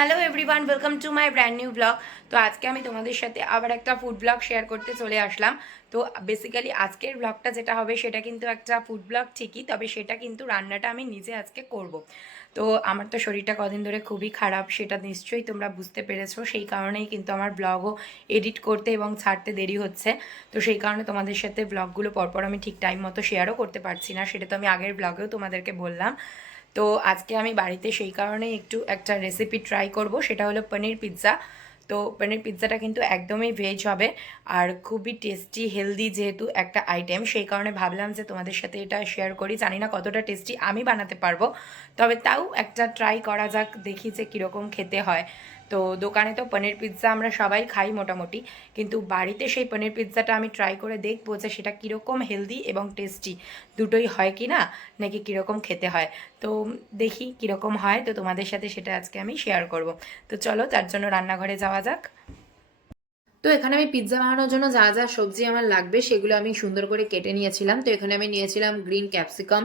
Hello everyone, welcome to my brand new blog. তো আজকে আমি তোমাদের সাথে আবার একটা ফুড ব্লগ শেয়ার করতে চলে আসলাম। তো বেসিক্যালি আজকের ব্লগটা যেটা হবে সেটা কিন্তু একটা ফুড ব্লগ ঠিকই, তবে সেটা কিন্তু রান্নাটা আমি নিজে আজকে করব। তো আমার তো শরীরটা কদিন ধরে খুবই খারাপ, সেটা নিশ্চয়ই তোমরা বুঝতে পেরেছো। সেই কারণেই কিন্তু আমার ব্লগও এডিট করতে এবং ছাড়তে দেরি হচ্ছে। তো সেই কারণে তোমাদের সাথে ব্লগগুলো পরপর আমি ঠিক টাইম মতো শেয়ারও করতে পারছি না, সেটা তো আমি আগের ব্লগেও তোমাদেরকে বললাম। তো আজকে আমি বাড়িতে সেই কারণেই একটু একটা রেসিপি ট্রাই করব, সেটা হলো পনির পিৎজা। তো পনির পিৎজাটা কিন্তু একদমই ভেজ হবে আর খুবই টেস্টি হেলদি যেহেতু একটা আইটেম, সেই কারণে ভাবলাম যে তোমাদের সাথে এটা শেয়ার করি। জানি না কতটা টেস্টি আমি বানাতে পারবো, তবে তাও একটা ট্রাই করা যাক, দেখি যে কীরকম খেতে হয়। তো দোকানে তো পনির পিৎজা আমরা সবাই খাই মোটামুটি, কিন্তু বাড়িতে সেই পনির পিৎজাটা আমি ট্রাই করে দেখবো যে সেটা কীরকম হেলদি এবং টেস্টি দুটোই হয় কি না, নাকি কীরকম খেতে হয়। তো দেখি কীরকম হয়, তো তোমাদের সাথে সেটা আজকে আমি শেয়ার করব। তো চলো তার জন্য রান্নাঘরে যাওয়া যাক। তো এখানে আমি পিৎজা বানানোর জন্য যা যা সবজি আমার লাগবে সেগুলো আমি সুন্দর করে কেটে নিয়েছিলাম। তো এখানে আমি নিয়েছিলাম গ্রিন ক্যাপসিকাম,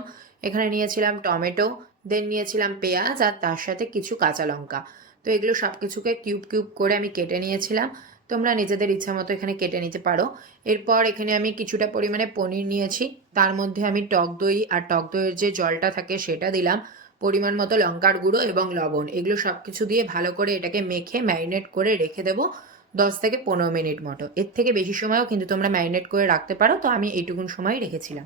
এখানে নিয়েছিলাম টমেটো, দেন নিয়েছিলাম পেঁয়াজ আর তার সাথে কিছু কাঁচা লঙ্কা। তো এগুলো সব কিছুকে কিউব কিউব করে আমি কেটে নিয়েছিলাম। তোমরা নিজেদের ইচ্ছা মতো এখানে কেটে নিতে পারো। এরপর এখানে আমি কিছুটা পরিমাণে পনির নিয়েছি, তার মধ্যে আমি টক দই আর টক দইয়ের যে জলটা থাকে সেটা দিলাম, পরিমাণ মতো লঙ্কার গুঁড়ো এবং লবণ, এগুলো সব কিছু দিয়ে ভালো করে এটাকে মেখে ম্যারিনেট করে রেখে দেবো 10 থেকে 15 মিনিট মতো। এর থেকে বেশি সময়ও কিন্তু তোমরা ম্যারিনেট করে রাখতে পারো, তো আমি এইটুকুন সময় রেখেছিলাম।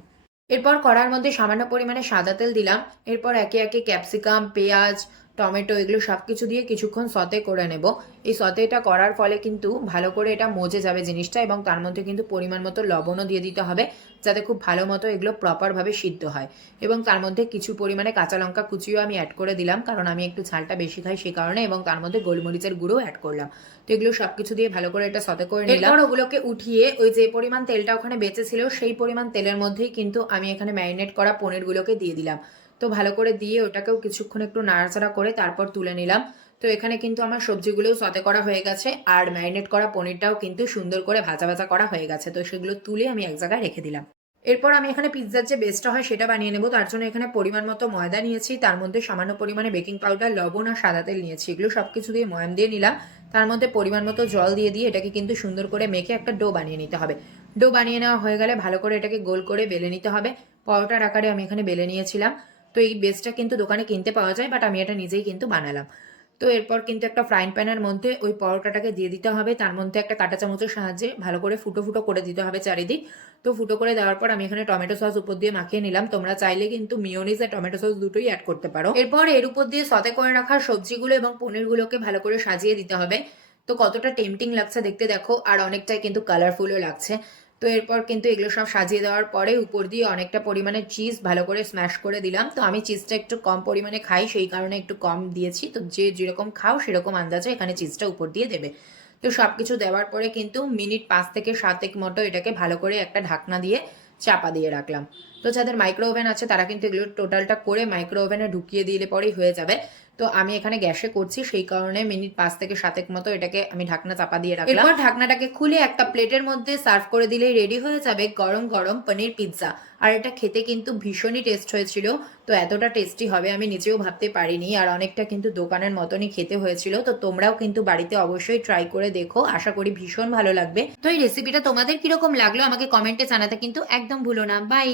এরপর কড়ার মধ্যে সামান্য পরিমাণে সাদা তেল দিলাম। এরপর একে একে ক্যাপসিকাম, পেঁয়াজ, টমেটো এগুলো সব কিছু দিয়ে কিছুক্ষণ সতে করে নেব। এই সতেটা করার ফলে কিন্তু ভালো করে এটা মজে যাবে জিনিসটা, এবং তার মধ্যে কিন্তু পরিমাণ মতো লবণও দিয়ে দিতে হবে, যাতে খুব ভালো মতো এগুলো প্রপারভাবে সিদ্ধ হয়। এবং তার মধ্যে কিছু পরিমাণে কাঁচা লঙ্কা কুচিও আমি অ্যাড করে দিলাম, কারণ আমি একটু ঝালটা বেশি খাই সেই কারণে, এবং তার মধ্যে গোলমরিচের গুঁড়ো অ্যাড করলাম। তো এগুলো সবকিছু দিয়ে ভালো করে এটা সতে করে নিলাম। এরপর ওগুলোকে উঠিয়ে ওই যে পরিমাণ তেলটা ওখানে বেঁচে ছিল সেই পরিমাণ তেলের মধ্যেই কিন্তু আমি এখানে ম্যারিনেট করা পনিরগুলোকে দিয়ে দিলাম। তো ভালো করে দিয়ে ওটাকেও কিছুক্ষণ একটু নাড়াচাড়া করে তারপর তুলে নিলাম। তো এখানে কিন্তু আমার সবজিগুলোও সতে করা হয়ে গেছে আর ম্যারিনেট করা পনিরটাও কিন্তু সুন্দর করে ভাজা ভাজা করা হয়ে গেছে। তো সেগুলো তুলে আমি এক জায়গায় রেখে দিলাম। এরপর আমি এখানে পিৎজার যে বেসটা হয় সেটা বানিয়ে নেব। তার জন্য এখানে পরিমাণ মতো ময়দা নিয়েছি, তার মধ্যে সামান্য পরিমাণে বেকিং পাউডার, লবণ আর সাদা তেল নিয়েছি, এগুলো সবকিছু দিয়ে ময়াম দিয়ে নিলাম। তার মধ্যে পরিমাণ মতো জল দিয়ে এটাকে কিন্তু সুন্দর করে মেখে একটা ডো বানিয়ে নিতে হবে। ডো বানিয়ে নেওয়া হয়ে গেলে ভালো করে এটাকে গোল করে বেলে নিতে হবে। পরোটার আকারে আমি এখানে বেলে নিয়েছিলাম। তো এই বেসটা কিন্তু দোকানে কিনতে পাওয়া যায়, বাট আমি এটা নিজেই কিন্তু বানালাম। তো এরপর কিন্তু একটা ফ্রাইং প্যানের মধ্যে ওই পরোটাটাকে দিয়ে দিতে হবে, তার মধ্যে একটা কাঁটা চামচের সাহায্যে ভালো করে ফুটো ফুটো করে দিতে হবে চারিদিক। তো ফুটো করে দেওয়ার পর আমি এখানে টমেটো সস উপর দিয়ে মাখিয়ে নিলাম। তোমরা চাইলে কিন্তু মিওনিজ আর টমেটো সস দুটোই অ্যাড করতে পারো। এরপর এর উপর দিয়ে সতে করে রাখা সবজিগুলো এবং পনিরগুলোকে ভালো করে সাজিয়ে দিতে হবে। তো কতটা টেম্পটিং লাগছে দেখতে দেখো, আর অনেকটাই কিন্তু কালারফুলও লাগছে। তো এরপর কিন্তু এগুলো সব সাজিয়ে দেওয়ার পরে উপর দিয়ে অনেকটা পরিমাণে চিজ ভালো করে স্ম্যাশ করে দিলাম। তো আমি চিজটা একটু কম পরিমাণে খাই সেই কারণে একটু কম দিয়েছি, তো যে যেরকম খাও সেরকম আন্দাজে এখানে চিজটা উপর দিয়ে দেবে। তো সব কিছু দেওয়ার পরে কিন্তু মিনিট 5 থেকে 7 মতো এটাকে ভালো করে একটা ঢাকনা দিয়ে চাপা দিয়ে রাখলাম। তো যাদের মাইক্রো ওভেন আছে তারা কিন্তু এগুলো টোটালটা করে মাইক্রো ওভেনে ঢুকিয়ে দিলে পরেই হয়ে যাবে। তো আমি এখানে গ্যাসে করছি সেই কারণে মিনিট 5 থেকে 7 মতো এটাকে আমি ঢাকনা চাপা দিয়ে রাখলাম। এরপর ঢাকনাটাকে খুলে একটা প্লেটের মধ্যে সার্ভ করে দিলেই রেডি হয়ে যাবে গরম গরম পনির পিৎজা। আর এটা খেতে কিন্তু ভীষণই টেস্ট হয়েছিল। তো এতটা টেস্টি হবে আমি নিজেও ভাবতে পারিনি, আর অনেকটা কিন্তু দোকানের মতনই খেতে হয়েছিল। তো তোমরাও কিন্তু বাড়িতে অবশ্যই ট্রাই করে দেখো, আশা করি ভীষণ ভালো লাগবে। তো এই রেসিপিটা তোমাদের কিরকম লাগলো আমাকে কমেন্টে জানাতে কিন্তু একদম ভুলো না। বাই।